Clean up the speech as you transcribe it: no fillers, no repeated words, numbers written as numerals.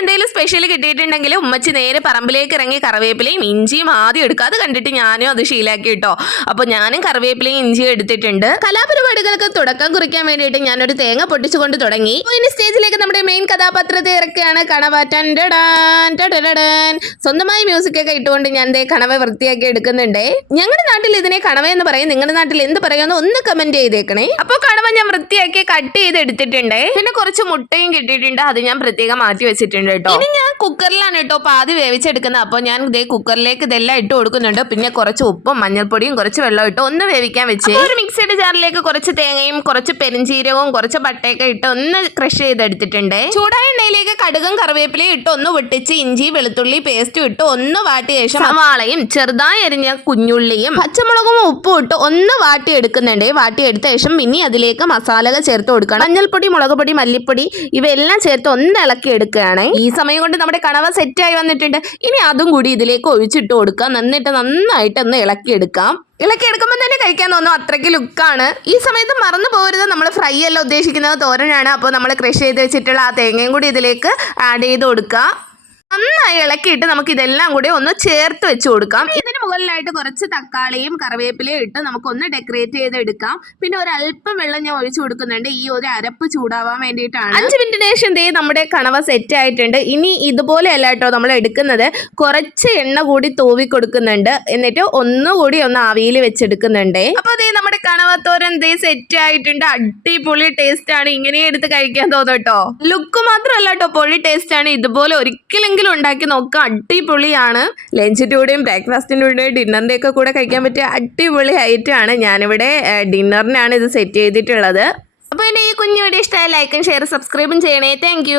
എന്തെങ്കിലും സ്പെഷ്യൽ കിട്ടിയിട്ടുണ്ടെങ്കിൽ ഉമ്മച്ചി നേരെ പറമ്പിലേക്ക് ഇറങ്ങി കറിവേപ്പിലയും ഇഞ്ചിയും ആദ്യം എടുക്കുക. അത് കണ്ടിട്ട് ഞാനും അത് ശീലാക്കി കേട്ടോ. അപ്പോൾ ഞാനും കറിവേപ്പിലയും ഇഞ്ചിയും എടുത്തിട്ടുണ്ട്. കലാപരിപാടികൾക്ക് തുടക്കം കുറിക്കാൻ വേണ്ടിയിട്ട് ഞാനൊരു തേങ്ങ പൊട്ടിച്ചുകൊണ്ട് തുടങ്ങി. ഇനി സ്റ്റേജിലേക്ക് നമ്മുടെ മെയിൻ കഥാപാത്രത്തെ ഇറക്കുകയാണ് കണവ. സ്വന്തമായി മ്യൂസിക് ഒക്കെ ഇട്ടുകൊണ്ട് ഞാൻ കണവ വൃത്തിയാക്കി എടുക്കുന്നുണ്ടേ. ഞങ്ങളുടെ നാട്ടിൽ ഇതിനെ കണവ എന്ന് പറയും. നിങ്ങളുടെ നാട്ടിൽ എന്ത് പറയുമെന്ന് ഒന്ന് കമന്റ് ചെയ്തേക്കണേ. അപ്പോൾ കണവ ഞാൻ വൃത്തിയാക്കി കട്ട് ചെയ്ത് എടുത്തിട്ടുണ്ട്. പിന്നെ കുറച്ച് മുട്ടയും കിട്ടിയിട്ടുണ്ട്. അത് ഞാൻ പ്രത്യേകം മാറ്റി വെച്ചിട്ടുണ്ട് കേട്ടോ. ഇനി ഞാൻ കുക്കറിലാണ് കേട്ടോ പാതി വേവിച്ചെടുക്കുന്നത്. അപ്പോൾ ഞാൻ ഇതേ കുക്കറിലേക്ക് ഇതെല്ലാം ഇട്ട് കൊടുക്കുന്നുണ്ട്. പിന്നെ കുറച്ച് ഉപ്പും മഞ്ഞൾപ്പൊടിയും കുറച്ച് വെള്ളം ഇട്ട് ഒന്ന് വേവിക്കാൻ വെച്ച് ഒരു മിക്സിയുടെ ജാറിലേക്ക് കുറച്ച് തേങ്ങയും കുറച്ച് പെരിഞ്ചീരകവും കുറച്ച് പട്ടയൊക്കെ ഇട്ട് ഒന്ന് ക്രഷ് ചെയ്തെടുത്തിട്ടുണ്ട്. ചൂടായ എണ്ണയിലേക്ക് കടുകും കറിവേപ്പിലയും ഇട്ട് ഒന്ന് പൊട്ടിച്ച് ഇഞ്ചി വെളുത്തുള്ളി പേസ്റ്റും ഇട്ട് ഒന്ന് വാട്ടിയ ശേഷം സവാളയും ചെറുതായി അരിഞ്ഞ കുഞ്ഞുള്ളിയും പച്ചമുളകും ഉപ്പും ഇട്ട് ഒന്ന് വാട്ടിയെടുക്കുന്നുണ്ട്. വാട്ടിയെടുത്ത ശേഷം പിന്നെ അതിലേക്ക് മസാലകൾ ചേർത്ത് കൊടുക്കണം. മഞ്ഞൾപ്പൊടി, മുളക് പൊടി, മല്ലിപ്പൊടി ഇവയെല്ലാം ചേർത്ത് ഒന്ന് ഇളക്കി എടുക്കുകയാണ്. ഈ സമയം കൊണ്ട് നമ്മുടെ കണവ സെറ്റായി വന്നിട്ടുണ്ട്. ഇനി അതും കൂടി ഇതിലേക്ക് ഒഴിച്ചിട്ട് കൊടുക്കാം. എന്നിട്ട് നന്നായിട്ട് ഒന്ന് ഇളക്കിയെടുക്കാം. ഇളക്കിയെടുക്കുമ്പോൾ തന്നെ കഴിക്കാൻ തോന്നും, അത്രയ്ക്ക് ലുക്കാണ്. ഈ സമയത്ത് മറന്നു പോകരുത്, നമ്മൾ ഫ്രൈ അല്ല ഉദ്ദേശിക്കുന്നത്, തോരനാണ്. അപ്പോൾ നമ്മൾ ക്രഷ് ചെയ്ത് വെച്ചിട്ടുള്ള ആ തേങ്ങയും കൂടി ഇതിലേക്ക് ആഡ് ചെയ്ത് കൊടുക്കുക. നന്നായി ഇളക്കിയിട്ട് നമുക്ക് ഇതെല്ലാം കൂടി ഒന്ന് ചേർത്ത് വെച്ച് കൊടുക്കാം. ഇതിന് മുകളിലായിട്ട് കുറച്ച് തക്കാളിയും കറിവേപ്പിലയും ഇട്ട് നമുക്കൊന്ന് ഡെക്കറേറ്റ് ചെയ്തെടുക്കാം. പിന്നെ ഒരല്പം വെള്ളം ഞാൻ ഒഴിച്ചു കൊടുക്കുന്നുണ്ട്, ഈ ഒരു അരപ്പ് ചൂടാവാൻ വേണ്ടിയിട്ടാണ്. 5 മിനിറ്റിന് ശേഷം നമ്മുടെ കണവ സെറ്റ് ആയിട്ടുണ്ട്. ഇനി ഇതുപോലെ അല്ല കേട്ടോ നമ്മൾ എടുക്കുന്നത്, കുറച്ച് എണ്ണ കൂടി തൂവി കൊടുക്കുന്നുണ്ട്. എന്നിട്ട് ഒന്നുകൂടി ഒന്ന് ആവിയിൽ വെച്ചെടുക്കുന്നുണ്ട്. അപ്പോൾ നമ്മുടെ കണവത്തോരൻ സെറ്റ് ആയിട്ടുണ്ട്. അടിപൊളി ടേസ്റ്റ് ആണ്. ഇങ്ങനെ എടുത്ത് കഴിക്കാൻ തോന്നും കേട്ടോ. ലുക്ക് മാത്രമല്ല കേട്ടോ, പൊളി ടേസ്റ്റ് ആണ്. ഇതുപോലെ ഒരിക്കലും ഉണ്ടാക്കി നോക്കുക, അടിപൊളിയാണ്. ലഞ്ചിൻ്റെ കൂടെയും ബ്രേക്ക്ഫാസ്റ്റിൻ്റെ കൂടെയും ഡിന്നറിൻ്റെ ഒക്കെ കൂടെ കഴിക്കാൻ പറ്റിയ അടിപൊളി ഐറ്റമാണ്. ഞാനിവിടെ ഡിന്നറിനാണ് ഇത് സെറ്റ് ചെയ്തിട്ടുള്ളത്. അപ്പോൾ എൻ്റെ ഈ കുഞ്ഞു വീഡിയോ ഇഷ്ടമായ ലൈക്കും ഷെയർ സബ്സ്ക്രൈബും ചെയ്യണേ. താങ്ക്